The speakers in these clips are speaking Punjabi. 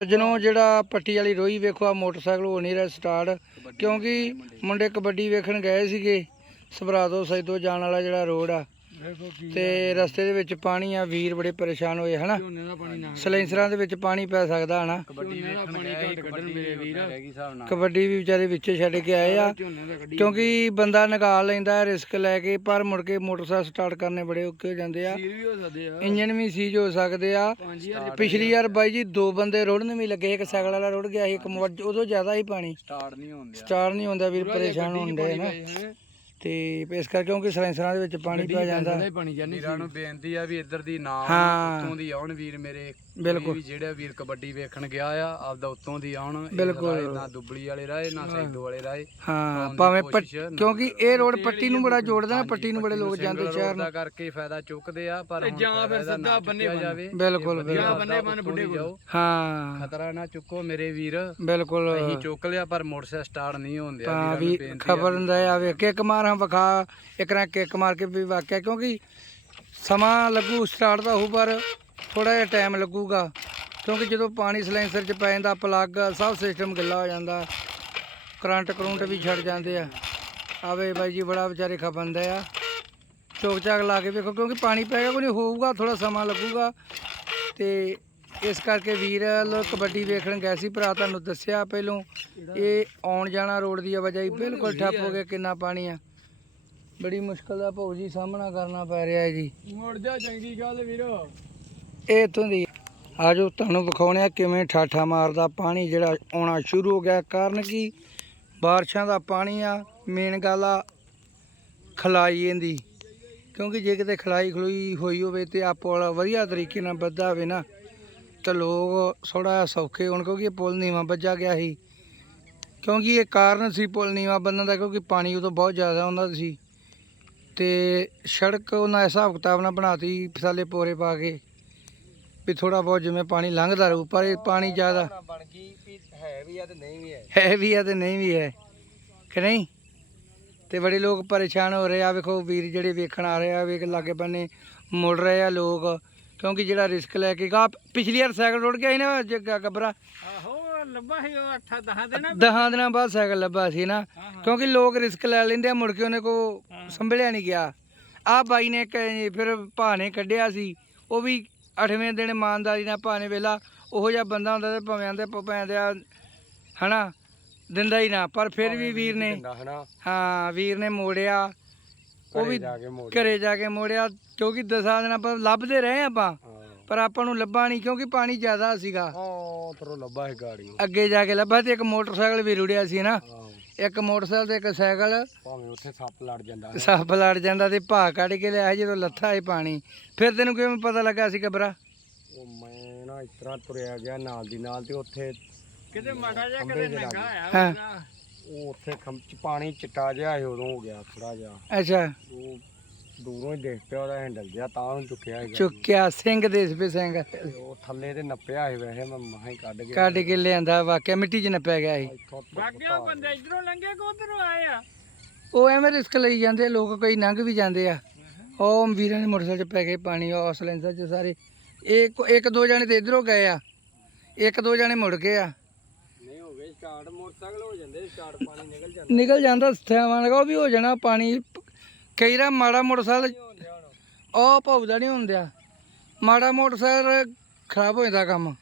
ਜਿਹਨੂੰ ਜਿਹੜਾ ਪੱਟੀ ਵਾਲੀ ਰੋਈ ਵੇਖੋ ਆ ਮੋਟਰਸਾਈਕਲ ਹੋ ਨਹੀਂ ਰਿਹਾ ਸਟਾਰਟ ਕਿਉਂਕਿ ਮੁੰਡੇ ਕਬੱਡੀ ਵੇਖਣ ਗਏ ਸੀਗੇ ਸਭਰਾਦੋ ਸੈਦੋ ਜਾਣ ਵਾਲਾ ਜਿਹੜਾ ਰੋਡ ਆ। ਤੇ ਰਸਤੇ ਦੇ ਵਿੱਚ ਪਾਣੀ ਆ ਵੀਰ ਬੜੇ ਪਰੇਸ਼ਾਨ ਹੋਏ ਹਨਾ? ਸਲੈਂਸਰਾਂ ਦੇ ਵਿੱਚ ਪਾਣੀ ਪੈ ਸਕਦਾ ਹਨਾ? ਕਬੱਡੀ ਵੀ ਵਿਚਾਰੇ ਵਿੱਚੇ ਛੱਡ ਕੇ ਆਏ ਆ। ਕਿਉਂਕਿ ਬੰਦਾ ਨਿਕਾਲ ਲੈਂਦਾ ਰਿਸਕ ਲੈ ਕੇ ਪਰ ਮੁੜ ਕੇ ਮੋਟਰਸਾਈਕਲ ਸਟਾਰਟ ਕਰਨੇ ਬੜੇ ਔਖੇ ਹੋ ਜਾਂਦੇ ਆ। ਇੰਜਨ ਵੀ ਸੀਜ ਹੋ ਸਕਦੇ ਆ। 5000 ਪਿਛਲੀ ਵਾਰ ਬਾਈ ਜੀ ਦੋ ਬੰਦੇ ਰੋੜਨ ਵੀ ਲੱਗੇ ਇੱਕ ਸਾਈਕਲ ਵਾਲਾ ਰੁੜ ਗਿਆ ਸੀ ਇੱਕ ਉਦੋਂ ਜ਼ਿਆਦਾ ਹੀ ਪਾਣੀ। ਸਟਾਰਟ ਨਹੀਂ ਹੁੰਦੇ ਸਟਾਰਟ ਨਹੀਂ ਹੁੰਦਾ ਵੀਰ ਪਰੇਸ਼ਾਨ ਹੁੰਦੇ ਨਾ। ਤੇ ਇਸ ਕਰਕੇ ਕਿਉਂਕਿ ਸਲੈਂਸਰਾਂ ਦੇ ਵਿੱਚ ਪਾਣੀ ਪੈ ਜਾਂਦਾ। ਪਾਣੀ ਜਾਨੀ ਵੀਰਾਂ ਨੂੰ ਬੇਨਤੀ ਆ ਵੀ ਇੱਧਰ ਦੀ ਨਾ ਹਾਂ। ਉੱਤੋਂ ਦੀ ਆਉਣ ਵੀਰ ਮੇਰੇ। ਬਿਲਕੁਲ। ਵੀ ਜਿਹੜਾ ਵੀਰ ਕਬੱਡੀ ਵੇਖਣ ਗਿਆ ਆ ਆਪਦਾ ਉੱਤੋਂ ਦੀ ਆਉਣ। ਇਹ ਬਿਲਕੁਲ। ਰਾਹ ਨਾ ਦੁਬਲੀ ਵਾਲੇ ਰਾਏ ਨਾ ਸੈਦੋ ਵਾਲੇ ਰਾਏ ਹਾਂ ਆਉਣ ਦੀ ਭਾਵੇਂ ਪੱਟ- ਕੋਸ਼ਿਸ਼ ਨਾ ਕਿਉਂਕਿ ਇਹ ਰੋਡ ਪੱਟੀ ਨੂੰ ਬੜਾ ਜੋੜਦਾ ਨਾ ਪੱਟੀ ਨੂੰ ਬੜੇ ਲੋਕ ਜਾਂਦੇ ਸ਼ਹਿਰ ਦਾ ਨੂੰ। ਕਰਕੇ ਫਾਇਦਾ ਚੁੱਕਦੇ ਆ ਪਰ ਜਾਂ ਫਿਰ ਸਿੱਧਾ ਬੰਨੇ ਜਾਵੇ। ਬਿਲਕੁਲ ਜਾਂ ਬਿਲਕੁਲ। ਬੰਨੇ ਬੰਨ ਬੁੱਢੇ ਕੋਲ। ਹਾਂ। ਖਤਰਾ ਨਾ ਚੁੱਕੋ ਮੇਰੇ ਵੀਰ। ਬਿਲਕੁਲ। ਅਸੀਂ ਚੁੱਕ ਲਿਆ ਪਰ ਮੋਟਰਸਾਈਕਲ ਸਟਾਰਟ ਨਹੀਂ ਹੁੰਦੇ ਆ ਤਾਂ ਵੀਰਾਂ ਵੀ ਖਬਰ ਹੁੰਦਾ ਆ ਵੇ ਕਿੱਕ ਮਾਰ ਹਾਂ ਵਿਖਾ ਇੱਕ ਨਾ ਕਿੱਕ ਮਾਰ ਕੇ ਵੀ ਵਾਕਿਆ ਕਿਉਂਕਿ ਸਮਾਂ ਲੱਗੂ ਸਟਾਰਟ ਦਾ ਹੋਊ ਪਰ ਥੋੜਾ ਜਿਹਾ ਟਾਈਮ ਲੱਗੂਗਾ। ਕਿਉਂਕਿ ਜਦੋਂ ਪਾਣੀ ਸਲੈਂਸਰ 'ਚ ਪੈ ਜਾਂਦਾ ਪਲੱਗ ਸਭ ਸਿਸਟਮ ਗਿੱਲਾ ਹੋ ਜਾਂਦਾ। ਕਰੰਟ ਕਰੰਟ ਵੀ ਛੱਡ ਜਾਂਦੇ ਆ। ਆਵੇ ਬਾਈ ਜੀ ਬੜਾ ਵਿਚਾਰੇ ਖਪੰਦੇ ਆ। ਚੋਕ ਚਾਕ ਲਾ ਕੇ ਵੇਖੋ ਕਿਉਂਕਿ ਪਾਣੀ ਪੈ ਗਿਆ ਕੋਈ ਨਹੀਂ ਹੋਊਗਾ ਥੋੜਾ ਸਮਾਂ ਲੱਗੂਗਾ। ਤੇ ਇਸ ਕਰਕੇ ਵੀਰ ਕਬੱਡੀ ਵੇਖਣ ਗਏ ਸੀ ਭਰਾ ਤੁਹਾਨੂੰ ਦੱਸਿਆ ਪਹਿਲੋਂ। ਇਹ ਆਉਣ ਜਾਣਾ ਰੋਡ ਦੀ ਆਵਾਜਾਈ ਬਿਲਕੁਲ ਠੱਪ ਹੋ ਗਿਆ ਕਿੰਨਾ ਪਾਣੀ ਆ। ਬੜੀ ਮੁਸ਼ਕਲ ਦਾ ਭਾਊ ਜੀ ਸਾਹਮਣਾ ਕਰਨਾ ਪੈ ਰਿਹਾ ਹੈ ਜੀ। ਮੁੜ ਜਾ ਚੰਗੀ ਗੱਲ ਵੀਰ। ਇਹ ਇੱਥੋਂ ਦੀ ਆਜੋ ਤੁਹਾਨੂੰ ਵਿਖਾਉਣੇ ਆ ਕਿਵੇਂ ਠਾਠਾ ਮਾਰਦਾ ਪਾਣੀ ਜਿਹੜਾ ਆਉਣਾ ਸ਼ੁਰੂ ਹੋ ਗਿਆ। ਕਾਰਨ ਕੀ? ਬਾਰਿਸ਼ਾਂ ਦਾ ਪਾਣੀ ਆ। ਮੇਨ ਗੱਲ ਆ ਖਲਾਈ ਇਹਦੀ। ਕਿਉਂਕਿ ਜੇ ਕਿਤੇ ਖਲਾਈ ਖਲੂਈ ਹੋਈ ਹੋਵੇ ਤੇ ਆ ਪੁਲ ਵਧੀਆ ਤਰੀਕੇ ਨਾਲ ਬੱਧਾ ਹੋਵੇ ਨਾ ਤਾਂ ਲੋਕ ਥੋੜਾ ਸੌਖੇ ਹੋਣ ਕਿਉਂਕਿ ਇਹ ਪੁਲ ਨੀਵਾਂ ਵੱਜਾ ਗਿਆ ਸੀ। ਕਿਉਂਕਿ ਇਹ ਕਾਰਨ ਸੀ ਪੁਲ ਨੀਵਾਂ ਬੰਨਣ ਦਾ ਕਿਉਂਕਿ ਪਾਣੀ ਉਦੋਂ ਬਹੁਤ ਜ਼ਿਆਦਾ ਹੁੰਦਾ ਸੀ। ਤੇ ਸੜਕ ਉਹਨਾਂ ਹਿਸਾਬ ਕਿਤਾਬ ਨਾਲ ਬਣਾਤੀ ਫਸਾਲੇ ਪੋਰੇ ਪਾ ਕੇ ਵੀ ਥੋੜਾ ਬਹੁਤ ਜਿਵੇਂ ਪਾਣੀ ਲੰਘਦਾ ਰਹੂ ਪਰ ਇਹ ਪਾਣੀ ਜ਼ਿਆਦਾ ਬਣ ਗਈ ਵੀ ਹੈ ਵੀ ਆ ਤੇ ਨਹੀਂ ਵੀ ਹੈ। ਹੈ ਵੀ ਆ ਤੇ ਨਹੀਂ ਵੀ ਹੈ ਕਿ ਨਹੀਂ? ਤੇ ਬੜੇ ਲੋਕ ਪਰੇਸ਼ਾਨ ਹੋ ਰਹੇ ਆ ਵੇਖੋ ਵੀਰ ਜਿਹੜੇ ਵੇਖਣ ਆ ਰਹੇ ਆ ਵੇਖ ਲਾਗੇ ਬੰਨੇ ਮੁੜ ਰਹੇ ਆ ਲੋਕ ਕਿਉਂਕਿ ਜਿਹੜਾ ਰਿਸਕ ਲੈ ਕੇ ਗਾ ਪਿਛਲੀ ਵਾਰ ਸਾਈਕਲ ਰੁੜ ਗਿਆ ਸੀ ਨਾ ਜੱਗਾ ਕਬਰਾ ਆਹੋ। ਲੱਭਾ ਸੀ ਉਹ 8 10 ਦਿਨ ਦਹਾਂ ਦਿਨਾਂ ਬਾਅਦ ਸਾਈਕਲ ਲੱਭਾ ਸੀ ਨਾ। ਕਿਉਂਕਿ ਲੋਕ ਰਿਸਕ ਲੈ ਲੈਂਦੇ ਆ ਮੁੜ ਕੇ ਉਹਨੇ ਕੋ ਸੰਭਲਿਆ ਨਹੀਂ ਗਿਆ। ਆ ਬਾਈ ਨੇ ਕ- ਫਿਰ ਭਾ ਨੇ ਕੱਢਿਆ ਸੀ ਉਹ ਵੀ ਅੱਠਵੇਂ ਦਿਨ ਇਮਾਨਦਾਰੀ ਨਾਲ ਭਾ ਨੇ ਵੇਲਾ ਉਹੋ ਜਿਹਾ ਬੰਦਾ ਹੁੰਦਾ ਤੇ ਭਾਵੇਂ ਆਂਦੇ ਪੈਂਦੇ ਆ ਹਨਾ ਦਿੰਦਾ ਹੀ ਨਾ। ਪਰ ਫਿਰ ਵੀ ਵੀਰ ਨੇ ਹਨਾ। ਹਾਂ ਵੀਰ ਨੇ ਮੋੜਿਆ ਉਹ ਵੀ ਘਰੇ ਜਾ ਕੇ ਮੋੜਿਆ ਕਿਉਂਕਿ ਦਸਾਂ ਦਿਨ ਆਪਾਂ ਲੱਭਦੇ ਰਹੇ ਆਪਾਂ। ਪਰ ਆਪਾਂ ਨੂੰ ਲੱਭਾ ਨਹੀਂ ਕਿਉਂਕਿ ਪਾਣੀ ਜ਼ਿਆਦਾ ਸੀਗਾ। ਹਾਂ ਤਰੋ ਲੱਭਾ ਹੈ ਗਾੜੀ ਅੱਗੇ ਜਾ ਕੇ ਲੱਭਾ ਤੇ ਇੱਕ ਮੋਟਰਸਾਈਕਲ ਵੀ ਰੁੜਿਆ ਸੀ ਨਾ। ਹਾਂ। ਇੱਕ ਮੋਟਰਸਾਈਕਲ ਤੇ ਇੱਕ ਸਾਈਕਲ ਭਾਵੇਂ ਉੱਥੇ ਸੱਪ ਲੜ ਜਾਂਦਾ ਸੱਪ ਲੜ ਜਾਂਦਾ ਤੇ ਭਾ ਕੱਢ ਕੇ ਲਿਆ ਜਦੋਂ ਲੱਥਾ ਇਹ ਪਾਣੀ। ਫਿਰ ਤੈਨੂੰ ਕਿਵੇਂ ਪਤਾ ਲੱਗਾ ਸੀ ਕਬਰਾ? ਉਹ ਮੈਂ ਨਾ ਇਸ ਤਰ੍ਹਾਂ ਤੁਰਿਆ ਗਿਆ ਨਾਲ ਦੀ ਨਾਲ ਤੇ ਉੱਥੇ ਕਿਤੇ ਮਾੜਾ ਜਿਹਾ ਕਿਤੇ ਨੰਗਾ ਹਾਂ। ਉਹ ਉੱਥੇ ਖੰਭ ਚ ਪਾਣੀ ਚਿੱਟਾ ਜਿਹਾ ਸੀ ਉਦੋਂ ਹੋ ਗਿਆ ਥੋੜਾ ਜਿਹਾ। ਅੱਛਾ। ਉਹ ਦੂਰੋਂ ਹੀ ਦੇਖ ਪਿਆ ਉਹਦਾ ਹੈਂਡਲ ਜਿਹਾ ਤਾਂ ਉਹਨੂੰ ਚੁੱਕਿਆ ਹੈਗਾ। ਚੁੱਕਿਆ ਸਿੰਘ ਦੇ ਸਪੇ ਸਿੰਘ। ਤੇ ਉਹ ਥੱਲੇ ਤੇ ਨੱਪਿਆ ਸੀ ਵੈਸੇ ਮੈਂ ਮਹਾਂ ਹੀ ਕੱਢ ਗਿਆ ਕੱਢ ਕੇ ਲਿਆਂਦਾ ਵਾਕਿਆ ਮਿੱਟੀ 'ਚ ਨੱਪਿਆ ਗਿਆ ਸੀ। ਇੱਥੋਂ ਬਾਕੀ ਬੰਦੇ ਇਧਰੋਂ ਲੰਘੇ ਕੋ ਉਧਰੋਂ ਆਏ ਆ? ਉਹ ਐਵੇਂ ਰਿਸਕ ਲਈ ਜਾਂਦੇ ਆ, ਲੋਕ ਕਈ ਲੰਘ ਵੀ ਜਾਂਦੇ ਆ। ਉਹ ਵੀਰਾਂ ਦੇ ਮੋਟਰਸਾਈਕਲ 'ਚ ਪੈ ਗਏ ਪਾਣੀ ਉਹ ਸਲੈਂਸਰ 'ਚ ਸਾਰੇ। ਇੱਕ ਇੱਕ ਦੋ ਜਣੇ ਤੇ ਇਧਰੋਂ ਗਏ ਆ। ਇੱਕ ਦੋ ਜਣੇ ਮੁੜ ਗਏ ਆ। ਨਹੀਂ ਹੋ ਗਏ ਸਟਾਰਟ। ਮੋਟਰਸਾਈਕਲ ਹੋ ਜਾਂਦੇ ਸਟਾਰਟ ਪਾਣੀ ਨਿਕਲ ਜਾਂਦਾ। ਨਿਕਲ ਜਾਂਦਾ ਸਥਿਆਵਾਂ ਲਗਾ ਉਹ ਵੀ ਹੋ ਜਾਣਾ ਪਾਣੀ ਕਈ ਰਾ ਮਾੜਾ ਮੋਟਰਸਾਈਕਲ ਉਹ ਭੌਦਾ ਨਹੀਂ ਹੁੰਦਿਆ। ਮਾੜਾ ਮੋਟਰਸਾਈਕਲ ਖਰਾਬ ਹੋ ਜਾਂਦਾ ਕੰਮ।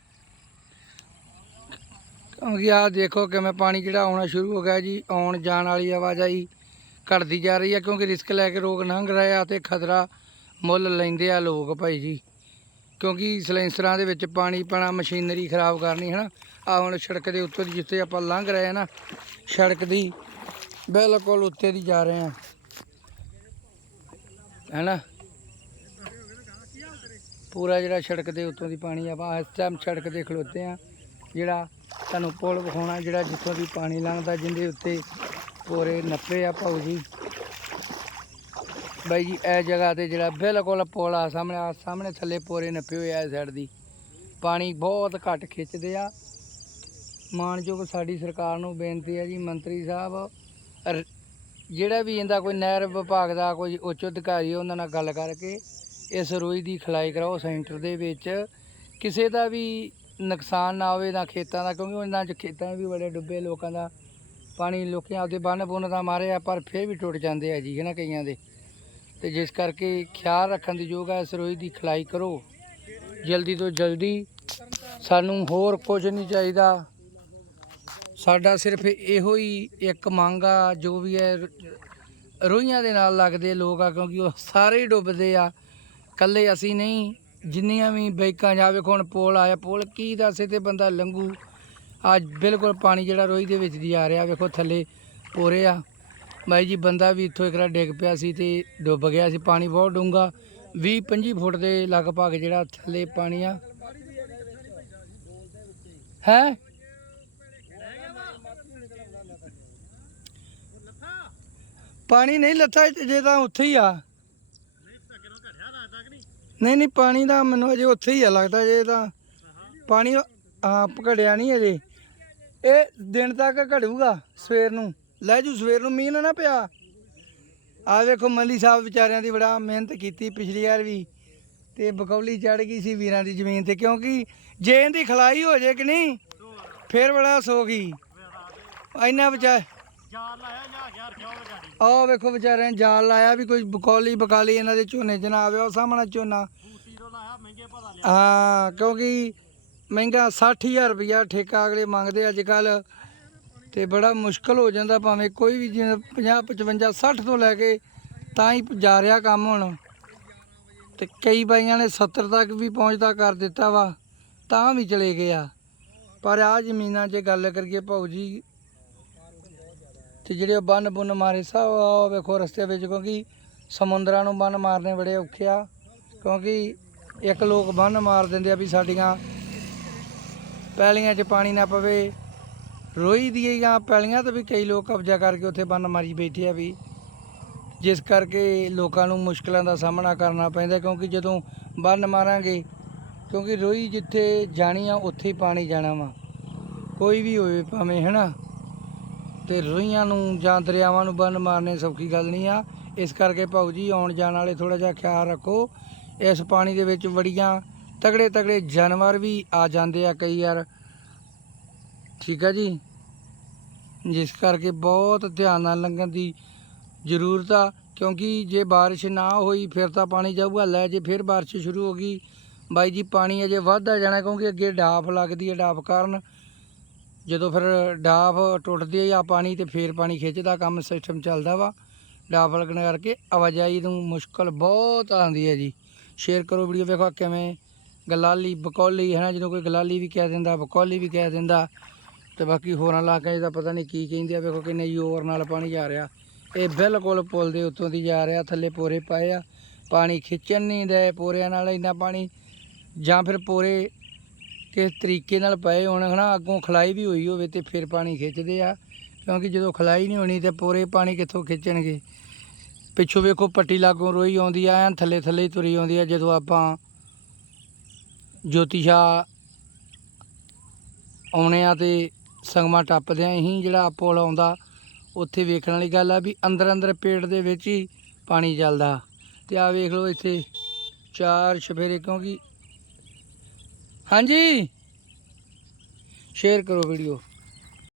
ਕਿਉਂਕਿ ਆ ਦੇਖੋ ਕਿਵੇਂ ਪਾਣੀ ਜਿਹੜਾ ਆਉਣਾ ਸ਼ੁਰੂ ਹੋ ਗਿਆ ਜੀ, ਆਉਣ ਜਾਣ ਵਾਲੀ ਆਵਾਜਾਈ ਘਟਦੀ ਜਾ ਰਹੀ ਹੈ ਕਿਉਂਕਿ ਰਿਸਕ ਲੈ ਕੇ ਲੋਕ ਲੰਘ ਰਹੇ ਆ ਤੇ ਖਤਰਾ ਮੁੱਲ ਲੈਂਦੇ ਆ ਲੋਕ ਭਾਈ ਜੀ। ਕਿਉਂਕਿ ਸਲੈਂਸਰਾਂ ਦੇ ਵਿੱਚ ਪਾਣੀ ਪੈਣਾ, ਮਸ਼ੀਨਰੀ ਖਰਾਬ ਕਰਨੀ ਹੈ ਨਾ ਆ ਹੁਣ ਸੜਕ ਦੇ ਉੱਤੇ ਦੀ ਜਿੱਥੇ ਆਪਾਂ ਲੰਘ ਰਹੇ ਆ ਨਾ, ਸੜਕ ਦੀ ਬਿਲਕੁਲ ਉੱਤੇ ਦੀ ਜਾ ਰਹੇ ਆ। ਹੈਨਾ? ਪੂਰਾ ਜਿਹੜਾ ਸੜਕ ਦੇ ਉੱਤੋਂ ਦੀ ਪਾਣੀ ਆਪਾਂ ਇਸ ਟਾਈਮ ਸੜਕ ਤੇ ਖਲੋਤੇ ਆ ਜਿਹੜਾ ਤੁਹਾਨੂੰ ਪੁਲ ਵਿਖਾਉਣਾ, ਜਿਹੜਾ ਜਿੱਥੋਂ ਦੀ ਪਾਣੀ ਲੰਘਦਾ ਜਿੰਦੇ ਉੱਤੇ ਪੂਰੇ ਨੱਪੇ ਆ ਭਾਊ ਜੀ। ਬਾਈ ਜੀ, ਇਹ ਜਗ੍ਹਾ ਤੇ ਜਿਹੜਾ ਬਿਲਕੁਲ ਪੁਲ ਆ ਸਾਹਮਣੇ ਆ ਸਾਹਮਣੇ ਥੱਲੇ ਪੂਰੇ ਨੱਪੇ ਹੋਏ ਆ ਇਸ ਸਾਈਡ ਦੀ। ਪਾਣੀ ਬਹੁਤ ਘੱਟ ਖਿੱਚਦੇ ਆ। ਮਾਨਯੋਗ ਸਾਡੀ ਸਰਕਾਰ ਨੂੰ ਬੇਨਤੀ ਹੈ ਜੀ, ਮੰਤਰੀ ਸਾਹਿਬ ਜਿਹੜਾ ਵੀ ਇਹਦਾ ਕੋਈ ਨਹਿਰ ਵਿਭਾਗ ਦਾ ਕੋਈ ਉੱਚ ਅਧਿਕਾਰੀ ਉਹਨਾਂ ਨਾਲ ਗੱਲ ਕਰਕੇ ਇਸ ਰੋਈ ਦੀ ਖਲਾਈ ਕਰਾਓ ਸੈਂਟਰ ਦੇ ਵਿੱਚ। ਕਿਸੇ ਦਾ ਵੀ ਨੁਕਸਾਨ ਨਾ ਹੋਵੇ ਨਾ ਖੇਤਾਂ ਦਾ, ਕਿਉਂਕਿ ਉਹਨਾਂ ਚ ਖੇਤਾਂ ਵੀ ਬੜੇ ਡੁੱਬੇ, ਲੋਕਾਂ ਦਾ ਪਾਣੀ, ਲੋਕਾਂ ਆਪਦੇ ਬੰਨ ਬੁੰਨ ਦਾ ਮਾਰਿਆ ਪਰ ਫਿਰ ਵੀ ਟੁੱਟ ਜਾਂਦੇ ਆ ਜੀ ਹੈ ਨਾ ਕਈਆਂ ਦੇ। ਤੇ ਜਿਸ ਕਰਕੇ ਖਿਆਲ ਰੱਖਣ ਦੀ ਯੋਗ ਹੈ ਸਰੋਈ ਦੀ ਖਲਾਈ ਕਰੋ। ਜਲਦੀ ਤੋਂ ਜਲਦੀ ਸਾਨੂੰ ਹੋਰ ਕੁਝ ਨਹੀਂ ਚਾਹੀਦਾ। ਸਾਡਾ ਸਿਰਫ ਇਹੋ ਹੀ ਇੱਕ ਮੰਗ ਆ, ਜੋ ਵੀ ਹੈ, ਰ- ਰੋਈਆਂ ਦੇ ਨਾਲ ਲੱਗਦੇ ਲੋਕ ਆ, ਕਿਉਂਕਿ ਉਹ ਸਾਰੇ ਹੀ ਡੁੱਬਦੇ ਆ। ਕੱਲੇ ਅਸੀਂ ਨਹੀਂ, ਜਿੰਨੀਆਂ ਵੀ ਬਾਈਕਾਂ, ਜਾ ਵੇਖੋ ਹੁਣ ਪੁਲ ਆਇਆ, ਪੁਲ ਕੀ ਦੱਸੇ ਤੇ ਬੰਦਾ ਲੰਘੂ। ਅੱਜ ਬਿਲਕੁਲ ਪਾਣੀ ਜਿਹੜਾ ਰੋਈ ਦੇ ਵਿੱਚ ਦੀ ਆ ਰਿਹਾ, ਵੇਖੋ ਥੱਲੇ ਪੋਰੇ ਆ। ਬਾਈ ਜੀ, ਬੰਦਾ ਵੀ ਇੱਥੋਂ ਇੱਕ ਰਾ ਡਿੱਗ ਪਿਆ ਸੀ ਤੇ ਡੁੱਬ ਗਿਆ ਸੀ, ਪਾਣੀ ਬਹੁਤ ਡੂੰਘਾ। 20 25 ਫੁੱਟ ਦੇ ਲਗਭਗ ਜਿਹੜਾ ਥੱਲੇ ਪਾਣੀ ਆ। ਹੈ? ਪਾਣੀ ਨਹੀਂ ਲੱਥਾ ਇੱਥੇ ਜੇ ਤਾਂ ਉੱਥੇ ਹੀ ਆ। ਨਹੀਂ ਨਹੀਂ, ਪਾਣੀ ਦਾ ਮੈਨੂੰ ਅਜੇ ਉੱਥੇ ਹੀ ਆ ਲੱਗਦਾ ਜੇ ਤਾਂ। ਪਾਣੀ ਹਾਂ ਘੜਿਆ ਨਹੀਂ ਅਜੇ। ਇਹ ਦਿਨ ਤੱਕ ਘੜੂਗਾ ਸਵੇਰ ਨੂੰ। ਲੈ ਜੂ ਸਵੇਰ ਨੂੰ, ਮੀਂਹ ਨਾ ਨਾ ਪਿਆ। ਆ ਵੇਖੋ ਮੱਲੀ ਸਾਹਿਬ ਵਿਚਾਰਿਆਂ ਦੀ ਬੜਾ ਮਿਹਨਤ ਕੀਤੀ ਪਿਛਲੀ ਵਾਰ ਵੀ। ਤੇ ਬਕੌਲੀ ਚੜ ਗਈ ਸੀ ਵੀਰਾਂ ਦੀ ਜ਼ਮੀਨ ਤੇ, ਕਿਉਂਕਿ ਜੇ ਇਹਦੀ ਖਲਾਈ ਹੋ ਜੇ ਕਿ ਨਹੀਂ, ਫੇਰ ਬੜਾ ਸੋ ਗਈ ਇੰਨਾ ਵਿਚਾਰ ਜਾਲ ਲਾਇਆ ਆਹ ਵੇਖੋ ਵਿਚਾਰਿਆਂ ਨੇ ਜਾਲ ਲਾਇਆ ਵੀ ਕੋਈ ਬਕੌਲੀ ਬਕਾਲੀ ਇਹਨਾਂ ਦੇ ਝੋਨੇ 'ਚ ਨਾ ਆਵੇ ਉਹ ਸਾਹਮਣਾ ਝੋਨਾ। ਬੂਟੀ ਰੋ ਲਾਇਆ ਮਹਿੰਗੇ ਪਤਾ ਲਿਆ। ਹਾਂ ਕਿਉਂਕਿ ਮਹਿੰਗਾ 60000 ਰੁਪਇਆ ਠੇਕਾ ਅਗਲੇ ਮੰਗਦੇ ਅੱਜ ਕੱਲ ਤੇ ਬੜਾ ਮੁਸ਼ਕਲ ਹੋ ਜਾਂਦਾ ਭਾਵੇਂ ਕੋਈ ਵੀ ਜਿਵੇਂ 50 55 60 ਤੋਂ ਲੈ ਕੇ ਤਾਂ ਹੀ ਜਾ ਰਿਹਾ ਕੰਮ ਹੁਣ। ਤੇ ਕਈ ਬਾਈਆਂ ਨੇ 70 ਤੱਕ ਵੀ ਪਹੁੰਚਦਾ ਕਰ ਦਿੱਤਾ ਵਾ ਤਾਂ ਵੀ ਚਲੇ ਗਏ ਆ। ਪਰ ਆ ਜ਼ਮੀਨਾਂ 'ਚ ਗੱਲ ਕਰੀਏ ਭਾਊ ਜੀ ਤੇ ਜਿਹੜੇ ਬੰਨ ਬੁੰਨ ਮਾਰੇ ਸਭ ਆਹ ਵੇਖੋ ਰਸਤੇ ਵਿੱਚ ਕਿਉਂਕਿ ਸਮੁੰਦਰਾਂ ਨੂੰ ਬੰਨ ਮਾਰਨੇ ਬੜੇ ਔਖੇ ਆ, ਕਿਉਂਕਿ ਇੱਕ ਲੋਕ ਬੰਨ ਮਾਰ ਦਿੰਦੇ ਆ ਵੀ ਸਾਡੀਆਂ ਪੈਲੀਆਂ 'ਚ ਪਾਣੀ ਨਾ ਪਵੇ। ਰੋਈ ਦੀਆਂ ਪੈਲੀਆਂ ਤੇ ਵੀ ਕਈ ਲੋਕ ਕਬਜ਼ਾ ਕਰਕੇ ਉੱਥੇ ਬੰਨ ਮਾਰੀ ਬੈਠੇ ਆ ਵੀ। ਜਿਸ ਕਰਕੇ ਲੋਕਾਂ ਨੂੰ ਮੁਸ਼ਕਲਾਂ ਦਾ ਸਾਹਮਣਾ ਕਰਨਾ ਪੈਂਦਾ ਕਿਉਂਕਿ ਜਦੋਂ ਬੰਨ ਮਾਰਾਂਗੇ, ਕਿਉਂਕਿ ਰੋਈ ਜਿੱਥੇ ਜਾਣੀ ਆ ਉੱਥੇ ਹੀ ਪਾਣੀ ਜਾਣਾ ਵਾ। ਕੋਈ ਵੀ ਹੋਵੇ ਭਾਵੇਂ, ਹੈਨਾ? ਤੇ ਰੋਈਆਂ ਨੂੰ ਜਾਂ ਦਰਿਆਵਾਂ ਨੂੰ ਬੰਨ ਮਾਰਨੇ ਸੌਖੀ ਗੱਲ ਨਹੀਂ ਆ। ਇਸ ਕਰਕੇ ਭਾਊ ਜੀ, ਆਉਣ ਜਾਣ ਵਾਲੇ ਥੋੜਾ ਜਿਹਾ ਖਿਆਲ ਰੱਖੋ। ਇਸ ਪਾਣੀ ਦੇ ਵਿੱਚ ਬੜੀਆਂ ਤਗੜੇ ਤਗੜੇ ਜਾਨਵਰ ਵੀ ਆ ਜਾਂਦੇ ਆ ਕਈ ਵਾਰ। ਠੀਕ ਆ ਜੀ? ਜਿਸ ਕਰਕੇ ਬਹੁਤ ਧਿਆਨ ਨਾਲ ਲੰਘਣ ਦੀ ਜ਼ਰੂਰਤ ਆ, ਕਿਉਂਕਿ ਜੇ ਬਾਰਿਸ਼ ਨਾ ਹੋਈ, ਫਿਰ ਤਾਂ ਪਾਣੀ ਜਾਊਗਾ। ਲੈ ਜੇ ਫਿਰ ਬਾਰਿਸ਼ ਸ਼ੁਰੂ ਹੋ ਗਈ, ਬਾਈ ਜੀ, ਪਾਣੀ ਅਜੇ ਵੱਧਦਾ ਜਾਣਾ, ਕਿਉਂਕਿ ਅੱਗੇ ਡਾਫ ਲੱਗਦੀ ਹੈ, ਡਾਫ ਕਾਰਨ ਜਦੋਂ ਫਿਰ ਡਾਫ ਟੁੱਟਦੀ ਆ ਪਾਣੀ ਤੇ ਫੇਰ ਪਾਣੀ ਖਿੱਚਦਾ, ਕੰਮ ਸਿਸਟਮ ਚੱਲਦਾ ਵਾ, ਡਾਫ ਲੱਗਣ ਕਰਕੇ ਆਵਾਜਾਈ ਨੂੰ ਮੁਸ਼ਕਲ ਬਹੁਤ ਆਉਂਦੀ ਹੈ ਜੀ। ਸ਼ੇਅਰ ਕਰੋ ਵੀਡੀਓ ਵੇਖੋ ਕਿਵੇਂ ਗਲਾਲੀ, ਬਕੌਲੀ, ਹੈ ਨਾ, ਜਦੋਂ ਕੋਈ ਗਲਾਲੀ ਵੀ ਕਹਿ ਦਿੰਦਾ, ਬਕੌਲੀ ਵੀ ਕਹਿ ਦਿੰਦਾ, ਤੇ ਬਾਕੀ ਹੋਰਾਂ ਇਲਾਕਿਆਂ 'ਚ ਤਾਂ ਪਤਾ ਨਹੀਂ ਕੀ ਕਹਿੰਦੇ ਆ, ਵੇਖੋ ਕਿੰਨੇ ਜ਼ੋਰ ਨਾਲ ਪਾਣੀ ਜਾ ਰਿਹਾ। ਇਹ ਬਿਲਕੁਲ ਪੁਲ ਦੇ ਉੱਤੋਂ ਦੀ ਜਾ ਰਿਹਾ, ਥੱਲੇ ਪੋਰੇ ਪਾਏ ਆ, ਪਾਣੀ ਖਿੱਚਣ ਨਹੀਂ ਦੇ ਪੋਰਿਆਂ ਨਾਲ ਇੰਨਾ ਪਾਣੀ, ਜਾਂ ਫਿਰ ਪੋਰੇ ਕਿਸ ਤਰੀਕੇ ਨਾਲ ਪਏ ਹੋਣ, ਹਨਾ? ਅੱਗੋਂ ਖਲਾਈ ਵੀ ਹੋਈ ਹੋਵੇ ਤੇ ਫਿਰ ਪਾਣੀ ਖਿੱਚਦੇ ਆ। ਕਿਉਂਕਿ ਜਦੋਂ ਖਲਾਈ ਨਹੀਂ ਹੋਣੀ ਤੇ ਪੂਰੇ ਪਾਣੀ ਕਿੱਥੋਂ ਖਿੱਚਣਗੇ? ਪਿੱਛੋਂ ਵੇਖੋ ਪੱਟੀ ਲਾਗੋਂ ਰੋਈ ਆਉਂਦੀ ਆ, ਐਨ ਥੱਲੇ ਥੱਲੇ ਤੁਰੀ ਆਉਂਦੀ ਆ, ਜਦੋਂ ਆਪਾਂ ਜੋਤੀਸ਼ਾ ਆਉਣੇ ਆ ਤੇ ਸੰਗਮਾ ਟੱਪਦੇ ਆ ਹੀ ਜਿਹੜਾ ਪੁਲ ਆਉਂਦਾ, ਉੱਥੇ ਵੇਖਣ ਵਾਲੀ ਗੱਲ ਆ ਵੀ ਅੰਦਰ ਅੰਦਰ ਪੇਟ ਦੇ ਵਿੱਚ ਹੀ ਪਾਣੀ ਚੱਲਦਾ। ਤੇ ਆ ਵੇਖ ਲਓ ਇੱਥੇ ਚਾਰ ਛਫੇਰੇ ਕਿਉਂਕਿ ਹਾਂਜੀ। ਸ਼ੇਅਰ ਕਰੋ ਵੀਡੀਓ।